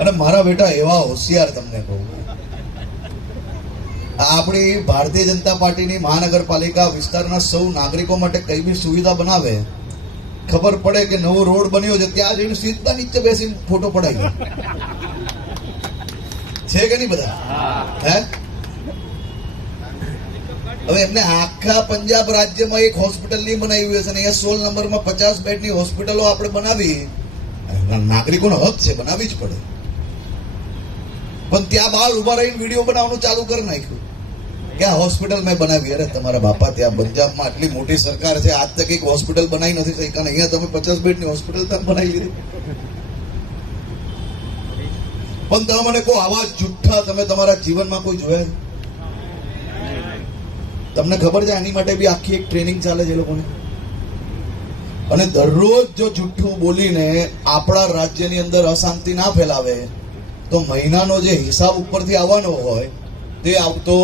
અને મારા બેટા એવા હોશિયાર તમને કહું, આપણી ભારતીય જનતા પાર્ટીની મહાનગરપાલિકા વિસ્તારના સૌ નાગરિકો માટે કઈ બી સુવિધા બનાવે, ખબર પડે કે નવો રોડ બન્યો છે, ત્યાં જઈને સીધા નીચે બેસીને ફોટો પડાવી છે કે નહીં બધા? હે, હવે એમને આખા પંજાબ રાજ્યમાં એક હોસ્પિટલ નહીં બનાવી હશે ને અહીંયા 16 નંબરમાં 50 બેડની હોસ્પિટલો આપણે બનાવી, નાગરિકોનો હક છે, બનાવી જ પડે. પણ ત્યાં બહાર ઉભા રહીને વિડીયો બનાવવાનું ચાલુ કરી નાખ્યું કે આ હોસ્પિટલ મેં બનાવી. અરે તમારા બાપા, ત્યાં પંજાબમાં આટલી મોટી સરકાર છે, આજ તક એક હોસ્પિટલ બનાવી નથી શકી, કારણ અહીંયા તમે 50 બેડની હોસ્પિટલ તમે બનાવી લીધી. પણ તમે મને કહો, આવા જુઠ્ઠા તમે તમારા જીવનમાં કોઈ જોયા? તમને ખબર છે આની માટે બી આખી એક ટ્રેનિંગ ચાલે છે એ લોકોને. અને દરરોજ જો જુઠ્ઠું બોલીને આપણા રાજ્યની અંદર અશાંતિ ના ફેલાવે તો મહિનાનો જે હિસાબ ઉપરથી આવવાનો હોય તે આવતો